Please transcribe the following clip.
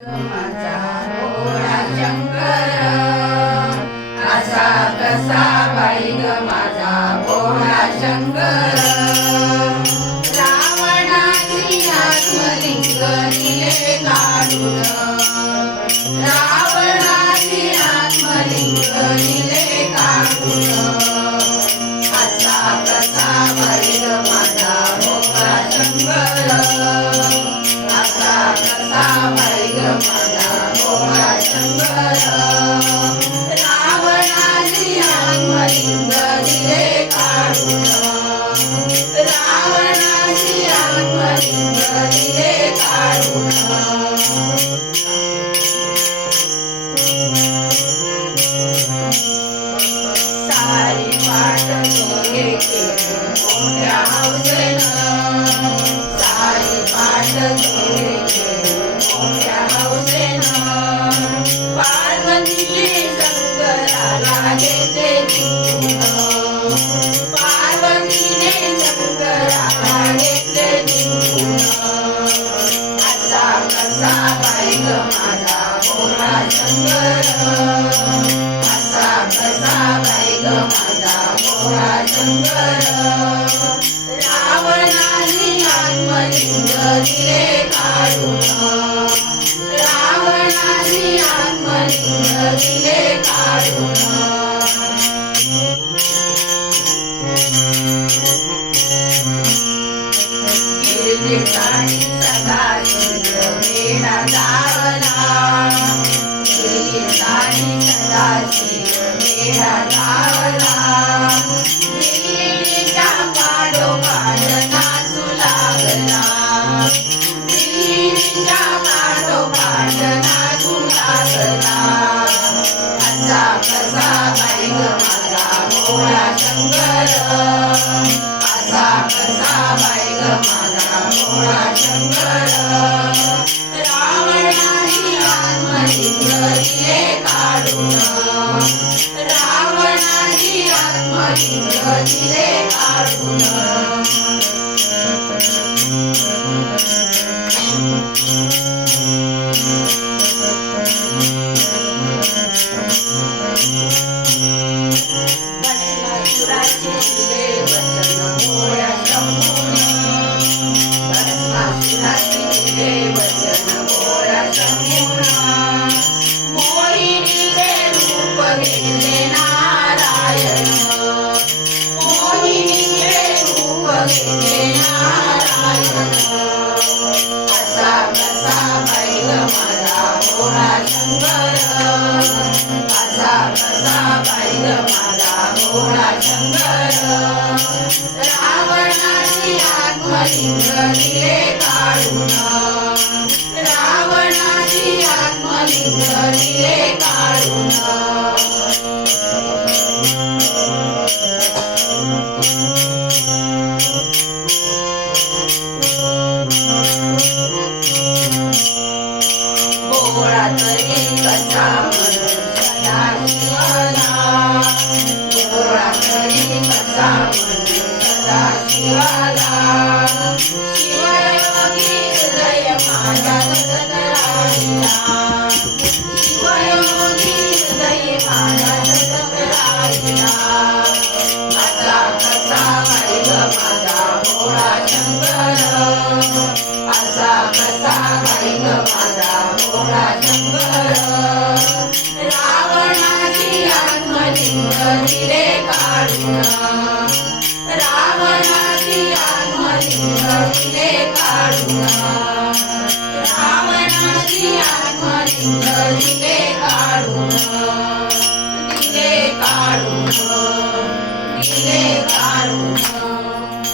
माझा भोळा शंकर असा कसा बाई ग माझा भोळा शंकर रावणाची आत्मलिंग दिले काढून रावणाची आत्मलिंग दिले काढून असा कसा बाई ग माझा भोळा शंकर असा कसा बाई ग माझा भोळा शंकर रावणाची आत्मलिंग दिले काढून रावणाची आत्मलिंग दिले काढून सारी वाट दोघे केली मोठ्या हौसेनं सारी वाट दोघे केली मोठ्या हौसेनं पार्वतीने शंकराला घेतले जिंकून पार्वतीने शंकराला घेतले जिंकून असा कसा बाई ग माझा भोळा शंकर असा कसा बाई ग माझा भोळा शंकर रावणाची आत्मलिंग दिले काढून रावणाची आत्मलिंग दिले काढून गिरगिटाणी सदाशिव वेडा लावला गिरगिटाणी सदाशिव वेडा लावला गिरीच्या पाडोपाड नाचू लागला गिरीच्या पाडोपाड नाचू लागला असा कसा बाई ग माझा भोळा शंकर असा कसा बाई ग माझा भोळा शंकर रावणाची आत्मलिंग दिले काढून रावणाची आत्मलिंग दिले काढून भस्मासुराचे दिले वचन भोळ्या शंभून भस्मासुराचे दिले वचन भोळ्या शंभून मोहिनीचे रूप घेतले नारायण मोहिनीचे रूप घेतले नारायण असा कसा बाई ग माझा भोळा शंकर असा कसा बाई ग माझा भोळा शंकर रावणाची आत्मलिंग दिले काढून रावणाची आत्मलिंग दिले काढून भोळा तरी कसा म्हणून सदाशिवाला भोळा तरी कसा म्हणून सदाशिवाला शिवयोगी हृदय माझा सतत राहिला शिवयोगी हृदय माझा सतत राहिला असा कसा बाई ग माझा भोळा शंकर असा कसा बाई ग माझा भोळा शंकर रावणाची आत्मलिंग दिले काढून रावणाची आत्मलिंग दिले काढून रावणाची आत्मलिंग दिले काढून